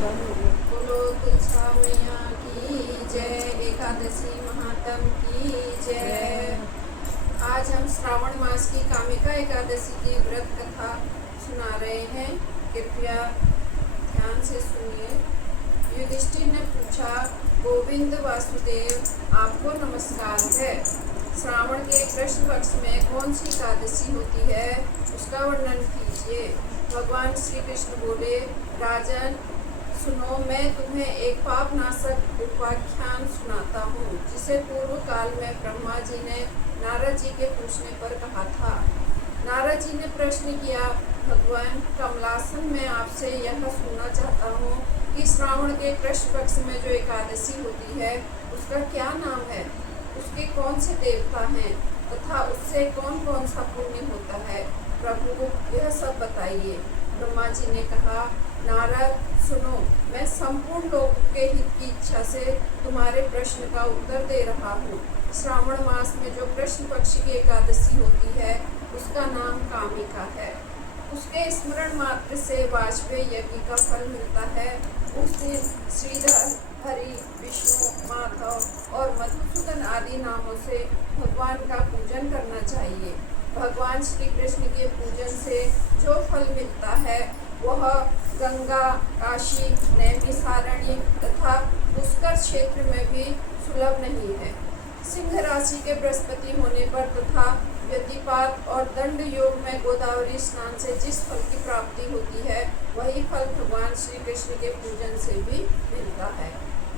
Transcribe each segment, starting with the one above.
बोलो तुलसा मैया की जय, एकादशी महात्म की जय। आज हम श्रावण मास की कामिका एकादशी की व्रत कथा सुना रहे हैं, कृपया ध्यान से सुनिए। युधिष्ठिर ने पूछा, गोविंद वासुदेव आपको नमस्कार है। श्रावण के कृष्ण पक्ष में कौन सी एकादशी होती है, उसका वर्णन कीजिए। भगवान श्री कृष्ण बोले, राजन सुनो, मैं तुम्हें एक पाप नाशक उपाख्यान सुनाता हूँ, जिसे पूर्व काल में ब्रह्मा जी ने नारद जी के पूछने पर कहा था। नारद जी ने प्रश्न किया, भगवान कमलासन, मैं आपसे यह सुनना चाहता हूँ कि श्रावण के कृष्ण पक्ष में जो एकादशी होती है उसका क्या नाम है, उसके कौन से देवता हैं तथा उससे कौन कौन सा पुण्य होता है, प्रभु यह सब बताइए। ब्रह्मा जी ने कहा, नारद सुनो, मैं संपूर्ण लोगों के हित की इच्छा से तुम्हारे प्रश्न का उत्तर दे रहा हूँ। श्रावण मास में जो कृष्ण पक्ष की एकादशी होती है उसका नाम कामिका है। उसके स्मरण मात्र से वाजपेयी यज्ञ का फल मिलता है। उस दिन श्रीधर, हरि, विष्णु, माधव और मधुसूदन आदि नामों से भगवान का पूजन करना चाहिए। भगवान श्री कृष्ण के पूजन से जो फल मिलता है वह गंगा, काशी, नैमिषारण्य तथा पुष्कर क्षेत्र में भी सुलभ नहीं है। सिंह राशि के बृहस्पति होने पर तथा व्यतिपात और दंड योग में गोदावरी स्नान से जिस फल की प्राप्ति होती है वही फल भगवान श्री कृष्ण के पूजन से भी मिलता है।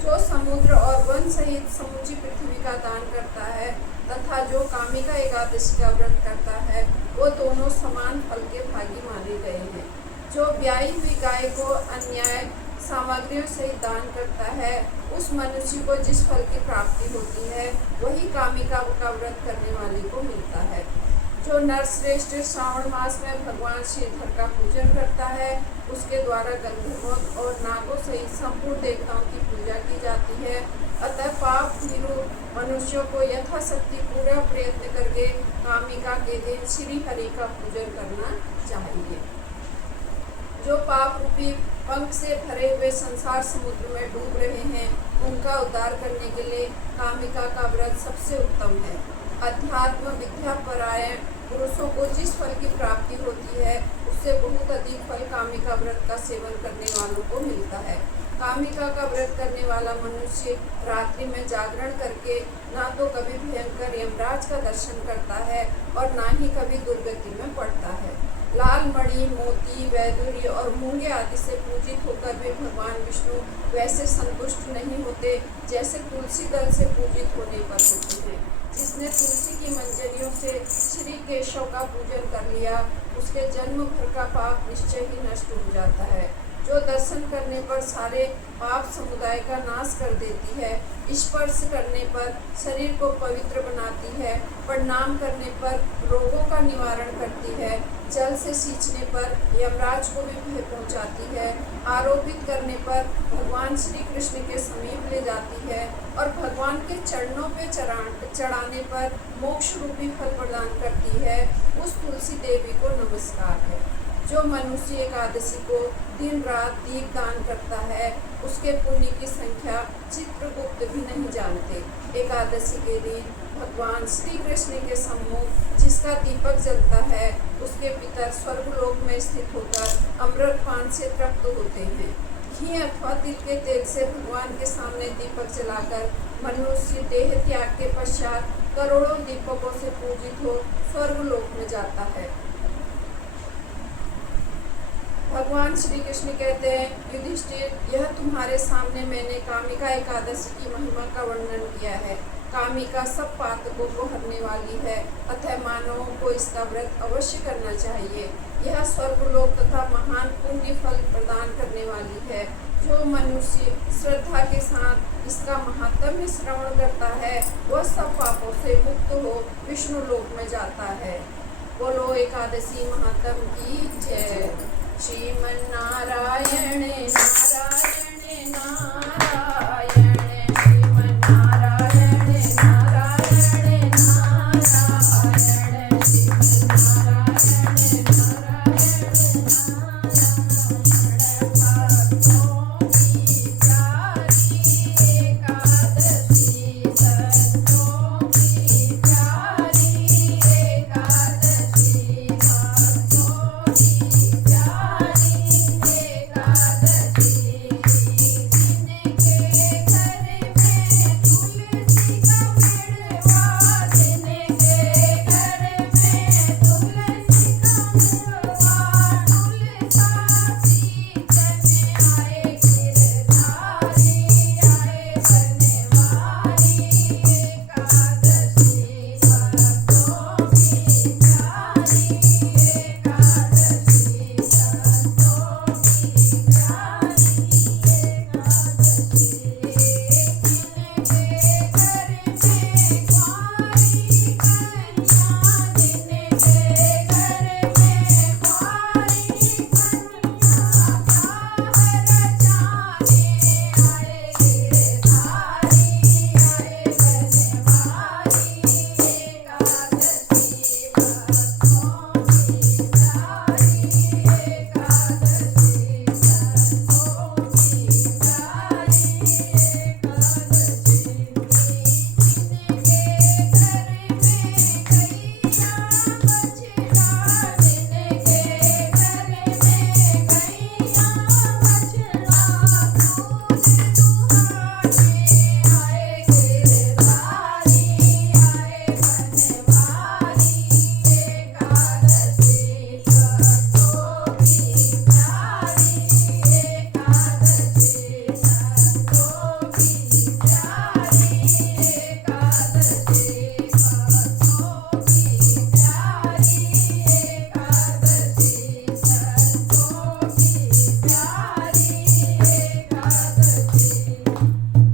जो समुद्र और वन सहित समूची पृथ्वी का दान करता है तथा जो कामिका एकादशी का व्रत करता है वो दोनों समान फल के भागी माने गए हैं। जो ब्याई हुई गाय को अन्याय सामग्रियों से दान करता है उस मनुष्य को जिस फल की प्राप्ति होती है वही कामिका का व्रत करने वाले को मिलता है। जो नरश्रेष्ठ श्रावण मास में भगवान श्रीधर का पूजन करता है उसके द्वारा गंधर्वों और नागों सहित संपूर्ण देवताओं की पूजा की जाती है। अतः पाप भीरु मनुष्यों को यथाशक्ति पूरा प्रयत्न करके कामिका के दिन श्री हरि का पूजन करना चाहिए। जो पाप रूपी पंख से भरे हुए संसार समुद्र में डूब रहे हैं उनका उद्धार करने के लिए कामिका का व्रत सबसे उत्तम है। अध्यात्म विद्या परायण पुरुषों को जिस फल की प्राप्ति होती है उससे बहुत अधिक फल कामिका व्रत का सेवन करने वालों को मिलता है। कामिका का व्रत करने वाला मनुष्य रात्रि में जागरण करके ना तो कभी भयंकर यमराज का दर्शन करता है और ना ही कभी दुर्गति में पड़ता है। लाल मणि, मोती, वैदुर्य और मूंगे आदि से पूजित होकर भी भगवान विष्णु वैसे संतुष्ट नहीं होते जैसे तुलसी दल से पूजित होने पर होते हैं। जिसने तुलसी की मंजरियों से श्री केशव का पूजन कर लिया उसके जन्म भर का पाप निश्चय ही नष्ट हो जाता है। जो दर्शन करने पर सारे पाप समुदाय का नाश कर देती है, स्पर्श करने पर शरीर को पवित्र बनाती है, प्रणाम करने पर रोगों का निवारण करती है, जल से सींचने पर यमराज को भी भय पहुंचाती है, आरोपित करने पर भगवान श्री कृष्ण के समीप ले जाती है और भगवान के चरणों पे चढ़ाने पर मोक्ष रूपी फल प्रदान करती है, उस तुलसी देवी को नमस्कार है। जो मनुष्य एकादशी को दिन रात दीप दान करता है उसके पुण्य की संख्या चित्रगुप्त भी नहीं जानते। एकादशी के दिन भगवान श्री कृष्ण के सम्मुख जिसका दीपक जलता है उसके पितर स्वर्गलोक में स्थित होकर अमृत पान से तृप्त होते हैं। घी अथवा तिल के तेल से भगवान के सामने दीपक जलाकर मनुष्य देह त्याग के पश्चात करोड़ों दीपकों से पूजित हो स्वर्गलोक में जाता है। भगवान श्री कृष्ण कहते हैं, युधिष्ठिर, यह तुम्हारे सामने मैंने कामिका एकादशी की महिमा का वर्णन किया है। कामिका सब पातकों को हरने वाली है, अतः मानवों को इसका व्रत अवश्य करना चाहिए। यह स्वर्गलोक तथा महान पुण्य फल प्रदान करने वाली है। जो मनुष्य श्रद्धा के साथ इसका महात्म्य श्रवण करता है वह सब पापों से मुक्त हो विष्णु लोक में जाता है। बोलो एकादशी महात्म की जय। श्रीमन्नारायण